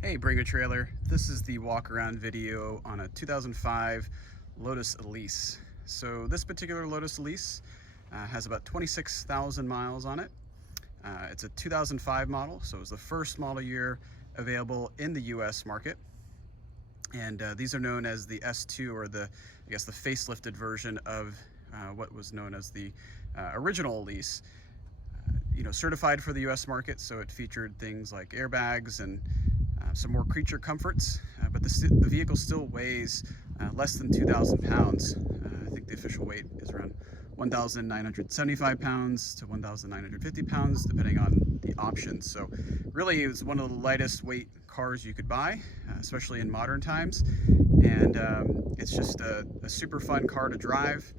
Hey, Bring a Trailer. This is the walk around video on a 2005 Lotus Elise. So this particular Lotus Elise has about 26,000 miles on it. It's a 2005 model, so it was the first model year available in the US market. And these are known as the S2, or the facelifted version of what was known as the original Elise. Certified for the US market, so it featured things like airbags and some more creature comforts, but the vehicle still weighs less than 2,000 pounds. I think the official weight is around 1,975 pounds to 1,950 pounds, depending on the options. So really, it's one of the lightest weight cars you could buy, especially in modern times. And it's just a super fun car to drive.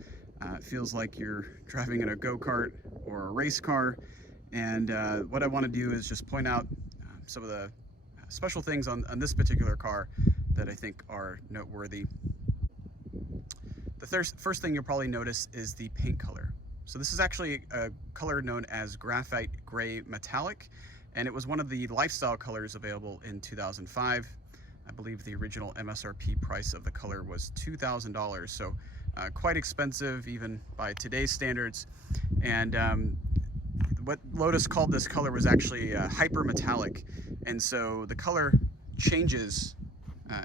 It feels like you're driving in a go-kart or a race car. And what I want to do is just point out some of the special things on this particular car that I think are noteworthy. The first thing you'll probably notice is the paint color. So this is actually a color known as Graphite Gray Metallic, and it was one of the lifestyle colors available in 2005. I believe the original MSRP price of the color was $2,000, so quite expensive even by today's standards. And what Lotus called this color was actually hyper metallic, and so the color changes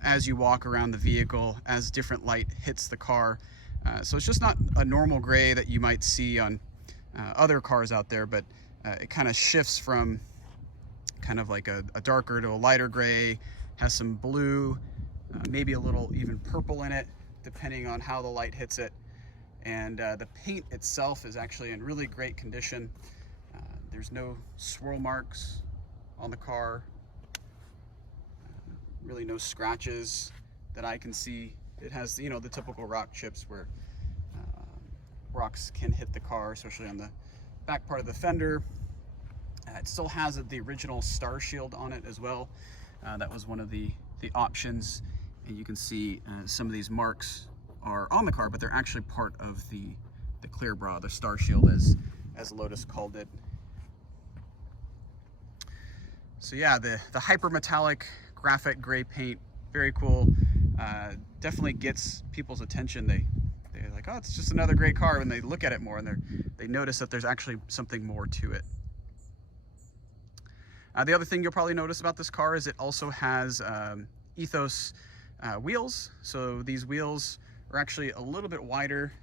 as you walk around the vehicle, as different light hits the car. So it's just not a normal gray that you might see on other cars out there, but it kind of shifts from kind of like a darker to a lighter gray, has some blue, maybe a little even purple in it, depending on how the light hits it. And the paint itself is actually in really great condition. There's no swirl marks on the car, really no scratches that I can see. It has, the typical rock chips where rocks can hit the car, especially on the back part of the fender. It still has the original Star Shield on it as well. That was one of the options, and you can see some of these marks are on the car, but they're actually part of the clear bra, the Star Shield as Lotus called it. So yeah, the hyper metallic graphite gray paint, very cool. Definitely gets people's attention. They're like, oh, it's just another great car, and they look at it more and they notice that there's actually something more to it. The other thing you'll probably notice about this car is it also has Ethos wheels. So these wheels are actually a little bit wider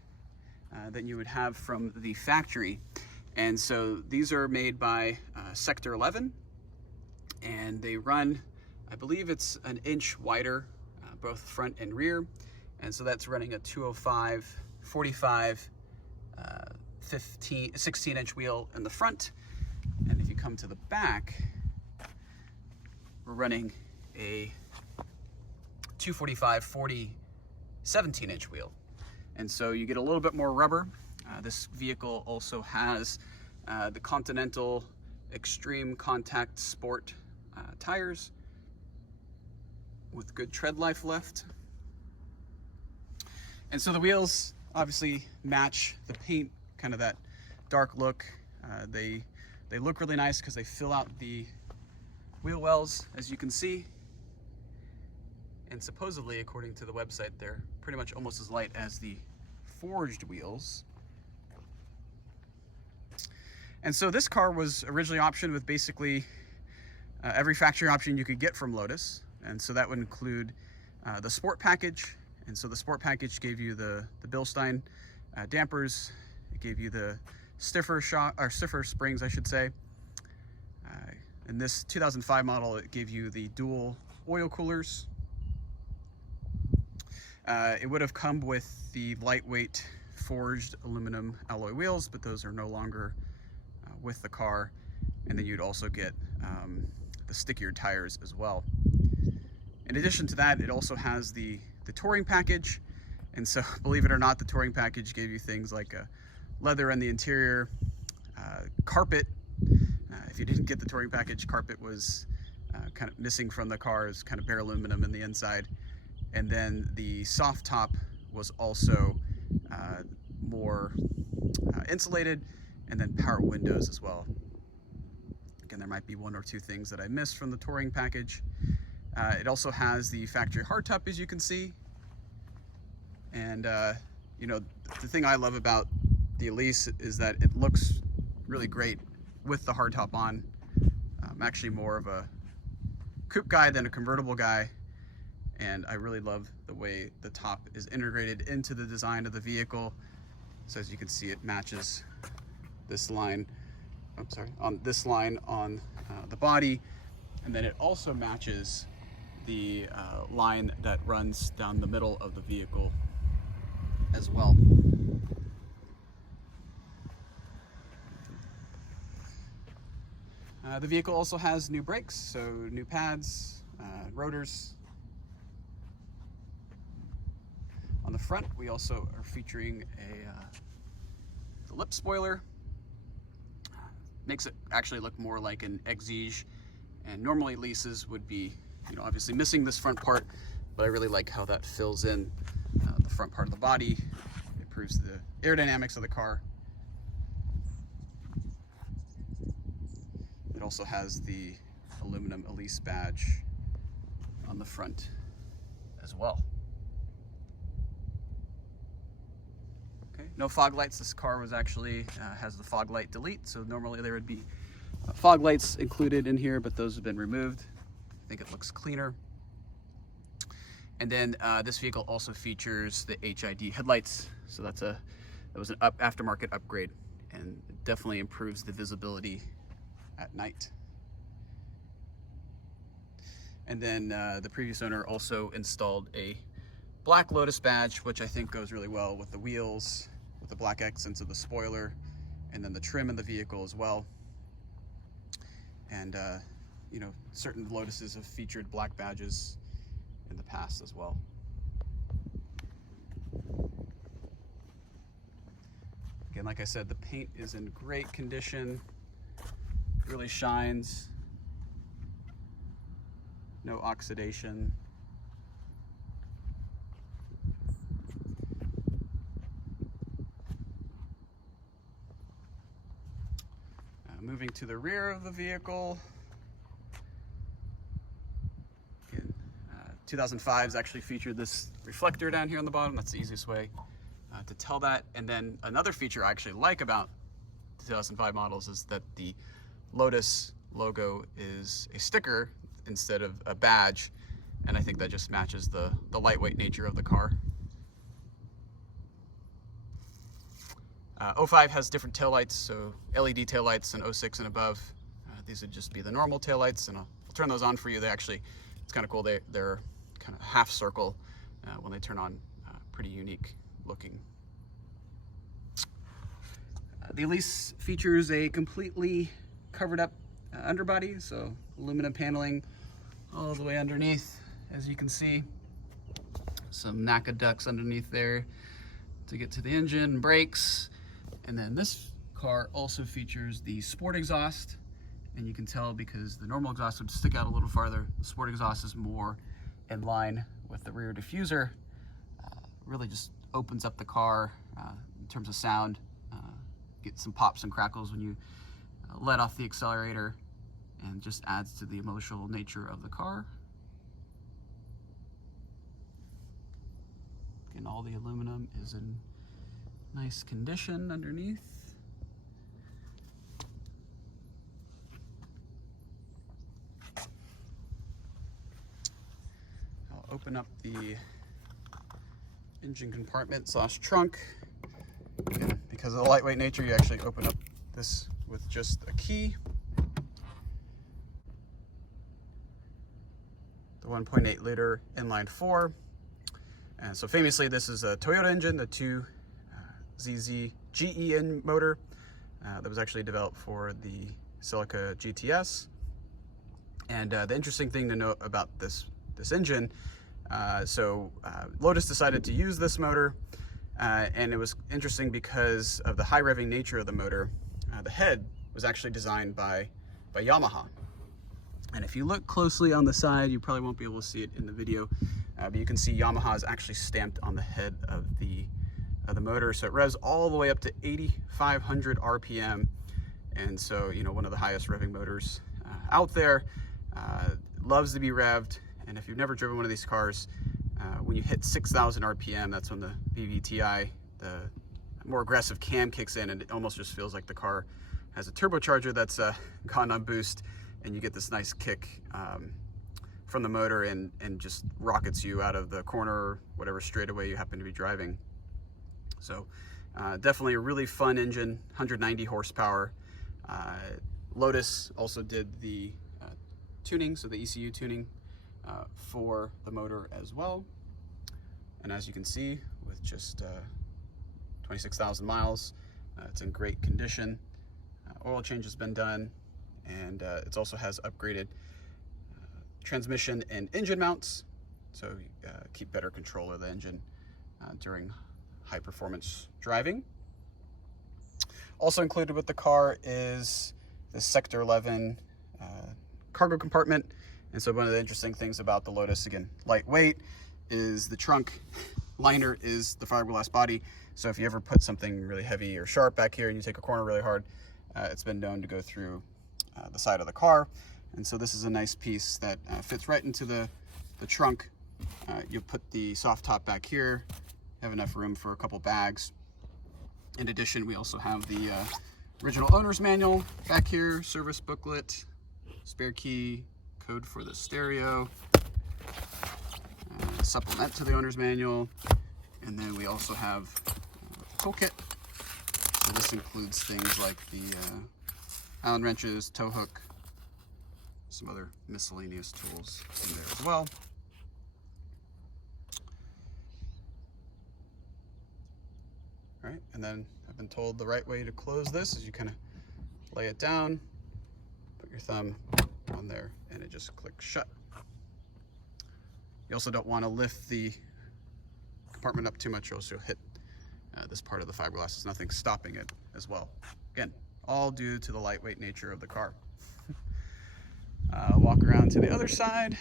than you would have from the factory. And so these are made by Sector 11, and they run, I believe it's an inch wider, both front and rear. And so that's running a 205, 45, 16-inch wheel in the front. And if you come to the back, we're running a 245, 40, 17-inch wheel. And so you get a little bit more rubber. This vehicle also has the Continental Extreme Contact Sport tires with good tread life left. And so the wheels obviously match the paint, kind of that dark look. They look really nice because they fill out the wheel wells, as you can see. And supposedly, according to the website, they're pretty much almost as light as the forged wheels. And so this car was originally optioned with basically every factory option you could get from Lotus. And so that would include the Sport Package. And so the Sport Package gave you the Bilstein dampers. It gave you the stiffer springs, I should say. In this 2005 model, it gave you the dual oil coolers. It would have come with the lightweight forged aluminum alloy wheels, but those are no longer with the car. And then you'd also get the stickier tires as well. In addition to that, it also has the touring package. And so, believe it or not, the touring package gave you things like leather in the interior, carpet. If you didn't get the touring package, carpet was kind of missing from the car. It's kind of bare aluminum in the inside. And then the soft top was also more insulated, and then power windows as well. Again, there might be one or two things that I missed from the touring package. It also has the factory hardtop, as you can see. And you know, the thing I love about the Elise is that it looks really great with the hardtop on. I'm actually more of a coupe guy than a convertible guy, and I really love the way the top is integrated into the design of the vehicle. So as you can see, it matches this line, on this line on the body, and then it also matches the line that runs down the middle of the vehicle as well. The vehicle also has new brakes, so new pads, rotors. On the front, we also are featuring the lip spoiler. Makes it actually look more like an Exige, and normally Elises would be, you know, obviously missing this front part, but I really like how that fills in the front part of the body. It improves the aerodynamics of the car. It also has the aluminum Elise badge on the front as well. Okay, no fog lights. This car was actually has the fog light delete, so normally there would be fog lights included in here, but those have been removed. I think it looks cleaner. And then this vehicle also features the HID headlights, so that was an aftermarket upgrade, and it definitely improves the visibility at night. And then the previous owner also installed a black Lotus badge, which I think goes really well with the wheels, with the black accents of the spoiler, and then the trim in the vehicle as well. And you know, certain Lotuses have featured black badges in the past as well. Again, like I said, the paint is in great condition. Really shines, no oxidation. Moving to the rear of the vehicle. Again, 2005s actually featured this reflector down here on the bottom. That's the easiest way to tell that. And then another feature I actually like about the 2005 models is that the Lotus logo is a sticker instead of a badge, and I think that just matches the lightweight nature of the car. 05 has different taillights, so LED taillights, and 06 and above. These would just be the normal taillights, and I'll turn those on for you. They actually, it's kind of cool. They're kind of half circle when they turn on, pretty unique looking. The Elise features a completely covered up underbody, so aluminum paneling all the way underneath, as you can see. Some NACA ducts underneath there to get to the engine and brakes. And then this car also features the sport exhaust, and you can tell because the normal exhaust would stick out a little farther. The sport exhaust is more in line with the rear diffuser. Really just opens up the car in terms of sound. Get some pops and crackles when you let off the accelerator, and just adds to the emotional nature of the car. And all the aluminum is in nice condition underneath. I'll open up the engine compartment / trunk. And because of the lightweight nature, you actually open up this with just a key. The 1.8 liter inline 4. And so famously, this is a Toyota engine, the 2ZZ GEN motor that was actually developed for the Celica GTS. And the interesting thing to note about this engine, Lotus decided to use this motor, and it was interesting because of the high revving nature of the motor. The head was actually designed by Yamaha. And if you look closely on the side, you probably won't be able to see it in the video, but you can see Yamaha is actually stamped on the head of the motor. So it revs all the way up to 8,500 RPM. And so, you know, one of the highest revving motors out there, loves to be revved, And if you've never driven one of these cars, when you hit 6,000 RPM, that's when the VVTi, the more aggressive cam, kicks in, and it almost just feels like the car has a turbocharger that's gone on boost, and you get this nice kick from the motor and just rockets you out of the corner or whatever straightaway you happen to be driving. So definitely a really fun engine, 190 horsepower. Lotus also did the tuning, so the ECU tuning for the motor as well. And as you can see, with just 26,000 miles, it's in great condition. Oil change has been done, and it also has upgraded transmission and engine mounts, so keep better control of the engine during high performance driving. Also included with the car is the Sector 11 cargo compartment. And so one of the interesting things about the Lotus, again, lightweight, is the trunk liner is the fiberglass body. So if you ever put something really heavy or sharp back here and you take a corner really hard, it's been known to go through the side of the car. And so this is a nice piece that fits right into the trunk. You'll put the soft top back here, have enough room for a couple bags. In addition, we also have the original owner's manual back here, service booklet, spare key, code for the stereo, supplement to the owner's manual, and then we also have the toolkit. So this includes things like the Allen wrenches, tow hook, some other miscellaneous tools in there as well. All right, and then I've been told the right way to close this is you kind of lay it down, put your thumb on there, and it just clicks shut. You also don't want to lift the compartment up too much, or else you'll hit this part of the fiberglass. There's nothing stopping it as well. Again, all due to the lightweight nature of the car. Walk around to the other side.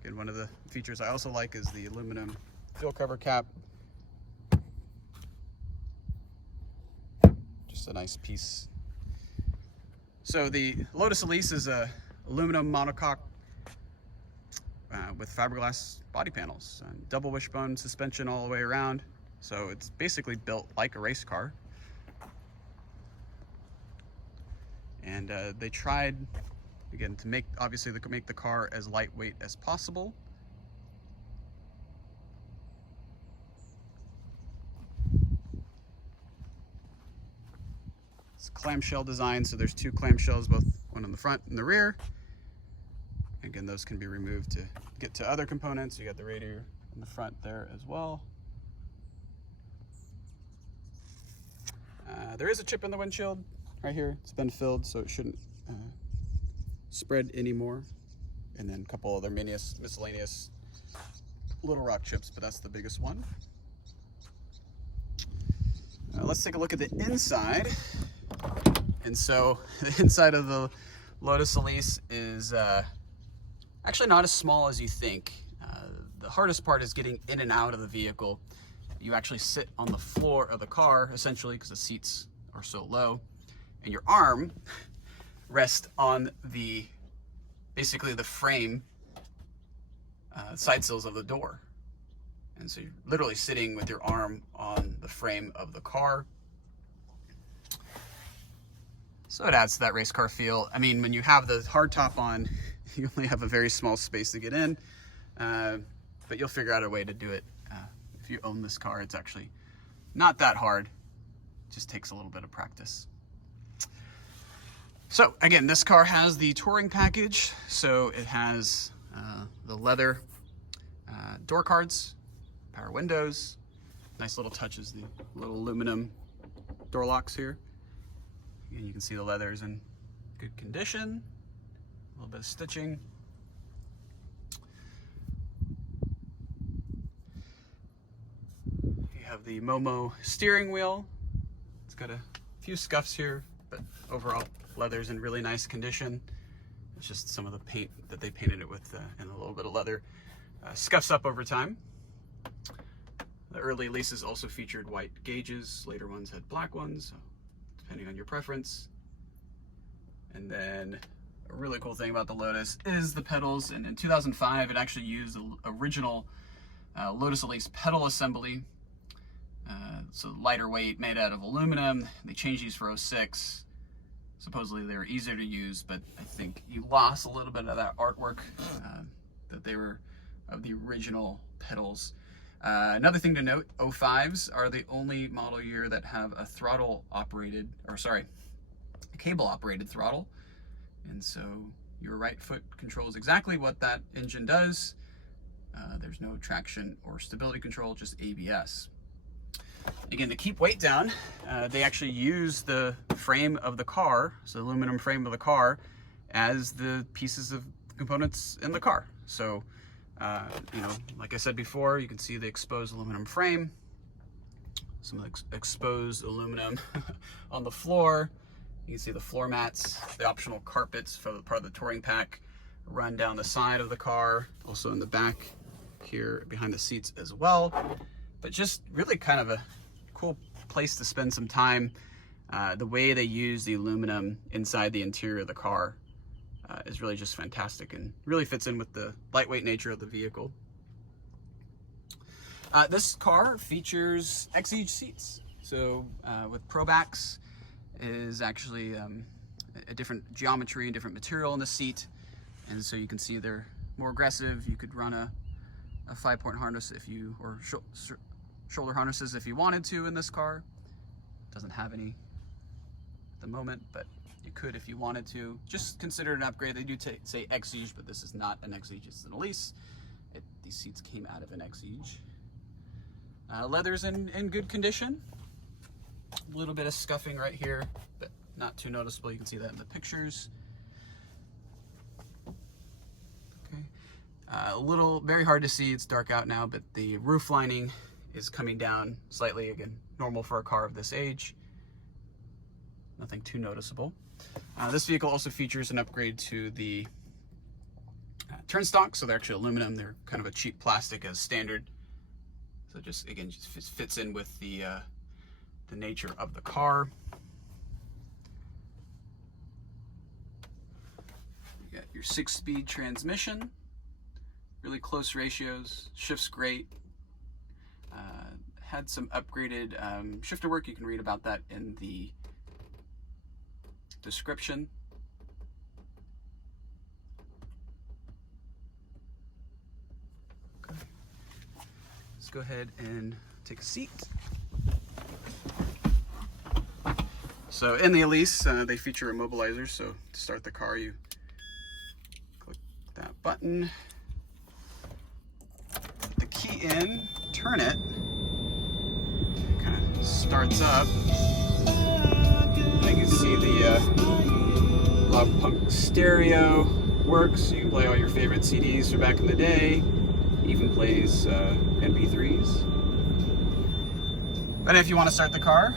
Again, one of the features I also like is the aluminum fuel cover cap. Just a nice piece. So the Lotus Elise is a aluminum monocoque with fiberglass body panels and double wishbone suspension all the way around. So it's basically built like a race car. And they tried, again, to make, obviously, they could make the car as lightweight as possible. It's clamshell design, so there's two clamshells, both one on the front and the rear. Again, those can be removed to get to other components. You got the radiator in the front there as well. There is a chip in the windshield right here. It's been filled, so it shouldn't spread anymore. And then a couple other miscellaneous little rock chips, but that's the biggest one. Let's take a look at the inside. And so the inside of the Lotus Elise is actually not as small as you think. The hardest part is getting in and out of the vehicle. You actually sit on the floor of the car, essentially, because the seats are so low, and your arm rests on the, basically the frame, side sills of the door. And so you're literally sitting with your arm on the frame of the car. So it adds to that race car feel. I mean, when you have the hard top on, you only have a very small space to get in, but you'll figure out a way to do it. If you own this car, it's actually not that hard. It just takes a little bit of practice. So again, this car has the touring package. So it has the leather door cards, power windows, nice little touches, the little aluminum door locks here. And you can see the leather's in good condition, a little bit of stitching. You have the Momo steering wheel. It's got a few scuffs here, but overall leather's in really nice condition. It's just some of the paint that they painted it with and a little bit of leather scuffs up over time. The early Elises also featured white gauges. Later ones had black ones, so depending on your preference. And then a really cool thing about the Lotus is the pedals. And in 2005, it actually used the original Lotus Elise pedal assembly. So lighter weight, made out of aluminum. They changed these for 06. Supposedly they were easier to use, but I think you lost a little bit of that artwork that they were of the original pedals. Another thing to note, 05s are the only model year that have a throttle operated, or sorry, a cable operated throttle. And so your right foot controls exactly what that engine does. There's no traction or stability control, just ABS. Again, to keep weight down, they actually use the frame of the car, so the aluminum frame of the car, as the pieces of components in the car. So, you know, like I said before, you can see the exposed aluminum frame, some of the exposed aluminum on the floor. You can see the floor mats, the optional carpets for part of the touring pack run down the side of the car, also in the back here behind the seats as well. But just really kind of a cool place to spend some time. The way they use the aluminum inside the interior of the car is really just fantastic and really fits in with the lightweight nature of the vehicle. This car features Exige seats. So with Probax is actually a different geometry and different material in the seat. And so you can see they're more aggressive. You could run a 5-point harness if you, or shoulder harnesses if you wanted to in this car. Doesn't have any at the moment, but you could if you wanted to. Just consider it an upgrade. They do say Exige, but this is not an Exige, it's an Elise. These seats came out of an Exige. Leather's in good condition. A little bit of scuffing right here, but not too noticeable. You can see that in the pictures. Okay. A little, very hard to see, it's dark out now, but the roof lining is coming down slightly, again, normal for a car of this age. Nothing too noticeable. This vehicle also features an upgrade to the turnstocks, so they're actually aluminum. They're kind of a cheap plastic as standard. So just, again, just fits in with the nature of the car. You got your 6-speed transmission, really close ratios, shifts great. Had some upgraded shifter work. You can read about that in the description. Okay. Let's go ahead and take a seat. So in the Elise, they feature immobilizers. So to start the car, you click that button, put the key in, turn it, kind of starts up. You can see the Loud Punk stereo works. You can play all your favorite CDs from back in the day. Even plays MP3s. But if you want to start the car,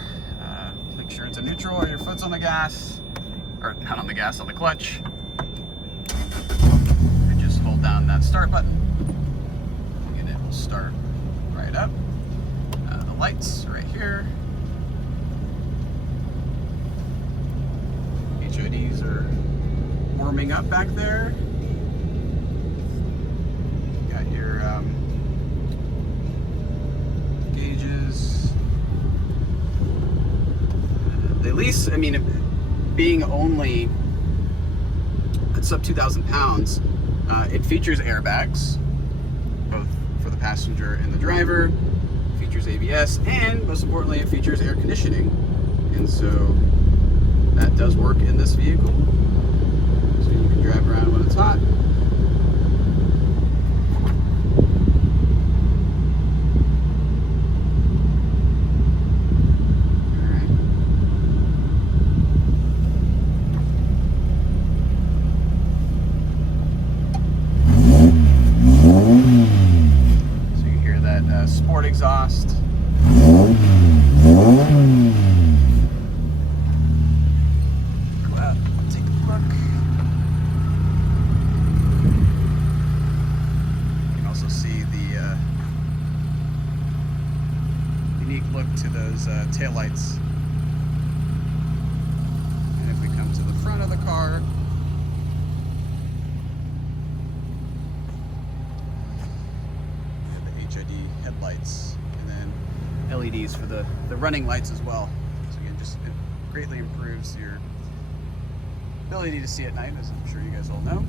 make sure it's in neutral or your foot's on the gas, or not on the gas, on the clutch. And just hold down that start button and it will start right up. The lights are right here. HIDs are warming up back there. Got your gauges. The Elise, I mean, being only at sub 2,000 pounds, it features airbags, both for the passenger and the driver. It features ABS, and most importantly, it features air conditioning. And so that does work in this vehicle. So you can drive around when it's hot. Sport exhaust. Go out, take a look. You can also see the unique look to those taillights. And if we come to the front of the car, headlights, and then LEDs for the running lights as well. So again, just it greatly improves your ability to see at night, as I'm sure you guys all know.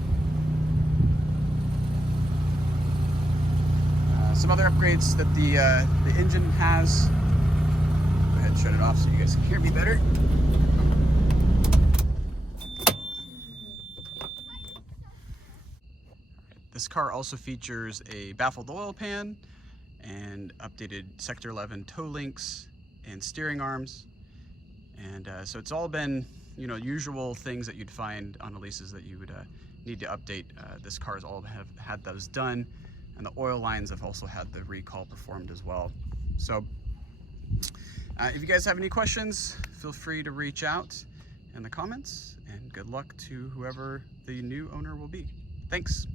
Some other upgrades that the engine has. Go ahead and shut it off so you guys can hear me better. This car also features a baffled oil pan and updated Sector 11 tow links and steering arms. And so it's all been, you know, usual things that you'd find on Elises that you would need to update. This car's all have had those done, and the oil lines have also had the recall performed as well. So if you guys have any questions, feel free to reach out in the comments, and good luck to whoever the new owner will be. Thanks.